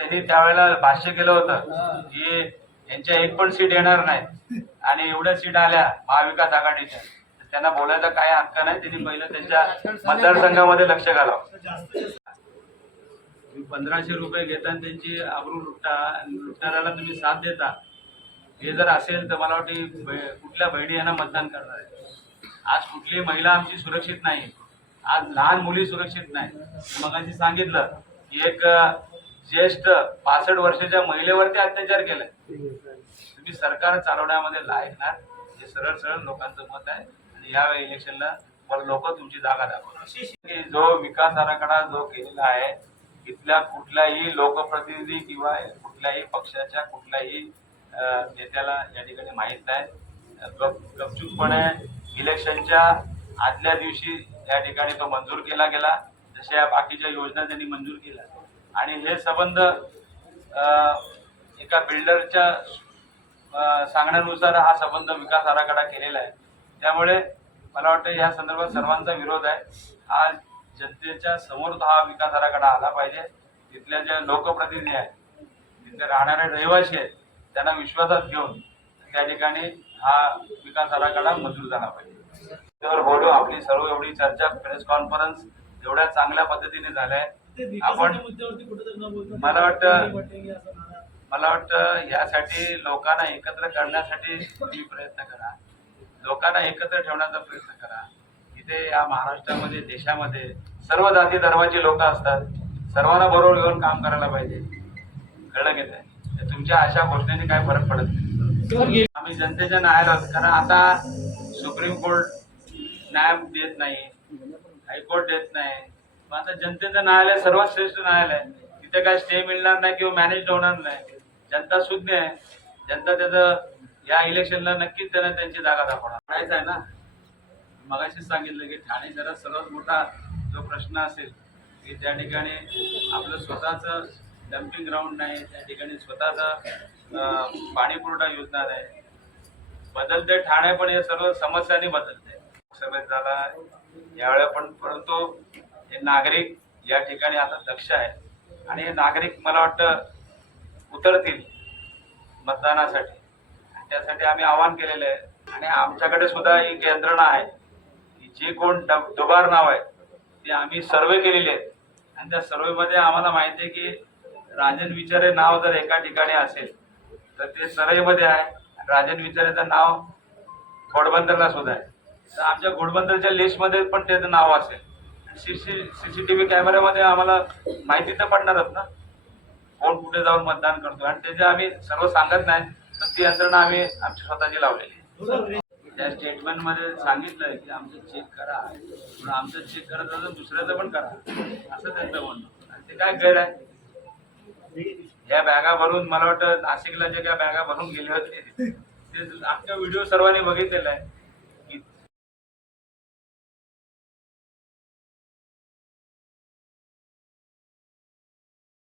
त्यांनी त्यावेळेला भाष्य केलं होतं की यांच्या एक पण सीट येणार नाही. आणि एवढ्या सीट आल्या महाविकास आघाडीच्या. त्यांना बोलायचा काय हक्क नाही. त्यांनी पहिलं त्यांच्या मतदारसंघामध्ये लक्ष घालावं. तुम्ही पंधराशे रुपये घेता आणि त्यांची आबरू लुटता लुटणाऱ्याला तुम्ही साथ देता. हे जर असेल तर मला वाटतं कुठल्या बहिणी यांना मतदान करणार आहे आज कुठलीही महिला आमची सुरक्षित नाही. आज लहान मुली सुरक्षित नाही. मग सांगितलं की एक ज्येष्ठ पासष्ट वर्षाच्या महिलेवरती अत्याचार केलाय. तुम्ही सरकार चालवण्यामध्ये लायक ना हे सरळ सरळ लोकांचं मत आहे. आणि यावेळी इलेक्शनला लोक तुमची जागा दाखवणार. जो विकास आराखडा जो केलेला आहे इथल्या कुठल्याही लोकप्रतिनिधी किंवा कुठल्याही पक्षाच्या कुठल्याही नेत्याला या ठिकाणी माहीत नाही. गप गपचूपपणे इलेक्शनच्या आदल्या दिवशी या ठिकाणी तो मंजूर केला गेला. जशा या बाकीच्या योजना त्यांनी मंजूर केल्या. आणि हे संबंध एका बिल्डरच्या सांगण्यानुसार हा संबंध विकास आराखडा केलेला आहे. त्यामुळे मला वाटतं या संदर्भात सर्वांचा विरोध आहे. हा जनतेच्या समोर हा विकास आराखडा आला पाहिजे. तिथल्या ज्या लोकप्रतिनिधी आहेत तिथे राहणारे रहिवासी आहेत त्यांना विश्वासात घेऊन त्या ठिकाणी हा विकास आराखडा मंजूर झाला पाहिजे. बोलू आपली सर्व एवढी चर्चा प्रेस कॉन्फरन्स एवढ्या चांगल्या पद्धतीने झाल्या आपण मला वाटतं मला वाटतं यासाठी लोकांना एकत्र करण्यासाठी तुम्ही प्रयत्न करा. लोकांना एकत्र ठेवण्याचा प्रयत्न करा. इथे या महाराष्ट्रामध्ये देशामध्ये सर्व जाती धर्माची लोक असतात. सर्वांना बरोबर घेऊन काम करायला पाहिजे. कळलं की नाही? तर तुमच्या अशा घोषणेने काय फरक पडत नाही. आम्ही जनतेच्या न्यायाला कारण आता सुप्रीम कोर्ट न्याय देत नाही. हायकोर्ट देत नाही. आता जनतेचं न्यायालय सर्वात श्रेष्ठ न्यायालय तिथे काय स्टे मिळणार नाही किंवा मॅनेज होणार नाही. जनता सुज्ञ आहे. जनता त्याचं या इलेक्शनला नक्कीच त्यांना त्यांची जागा दाखवणार. म्हणायचं आहे ना? मगाशीच सांगितलं की ठाणे शहरात सर्वात मोठा जो प्रश्न असेल की त्या ठिकाणी आपलं स्वतःचं डम्पिंग ग्राउंड नाही त्या ठिकाणी स्वतःचा पाणीपुरवठा पाणी पुरवठा योजना नाही. बदलते ठाणे पण हे सर्व समस्यांनी बदलते लोकसभेत झाला यावेळेला पण परंतु हे नागरिक या ठिकाणी आता दक्ष आहे आणि हे नागरिक मला वाटतं उतरतील मतदानासाठी. त्यासाठी आम्ही आवाहन केलेलं आहे. आणि आमच्याकडे सुद्धा एक यंत्रणा आहे की जे कोण डब- दुबार नाव आहे ते आम्ही सर्वे केलेले आहेत. आणि त्या सर्वेमध्ये आम्हाला माहिती आहे की राजन विचारे नाव जर एका ठिकाणी असेल तर ते सर्वेमध्ये आहे. राजन विचारेचं नाव घोडबंदरला सुद्धा आहे. तर आमच्या घोडबंदरच्या लिस्टमध्ये पण त्याचं नाव असेल. सीसीटीव्ही कॅमेऱ्यामध्ये आम्हाला माहिती तर पडणारच ना. कोण कुठे जाऊन मतदान करतो आणि त्याचे आम्ही सर्व सांगत नाही तर ती यंत्रणा आम्ही आमची स्वतःची लावलेली आहे. त्या स्टेटमेंटमध्ये सांगितलंय की आमचं चेक करा. पण आमचं चेक करत असेल दुसऱ्याचं पण करा. असं त्यांचं म्हणणं. आणि ते काय गैर आहे? या बॅगा भरून मला वाटतं नाशिकला जे काय बॅगा भरून गेले होते ते आमचा व्हिडिओ सर्वांनी बघितलेला आहे.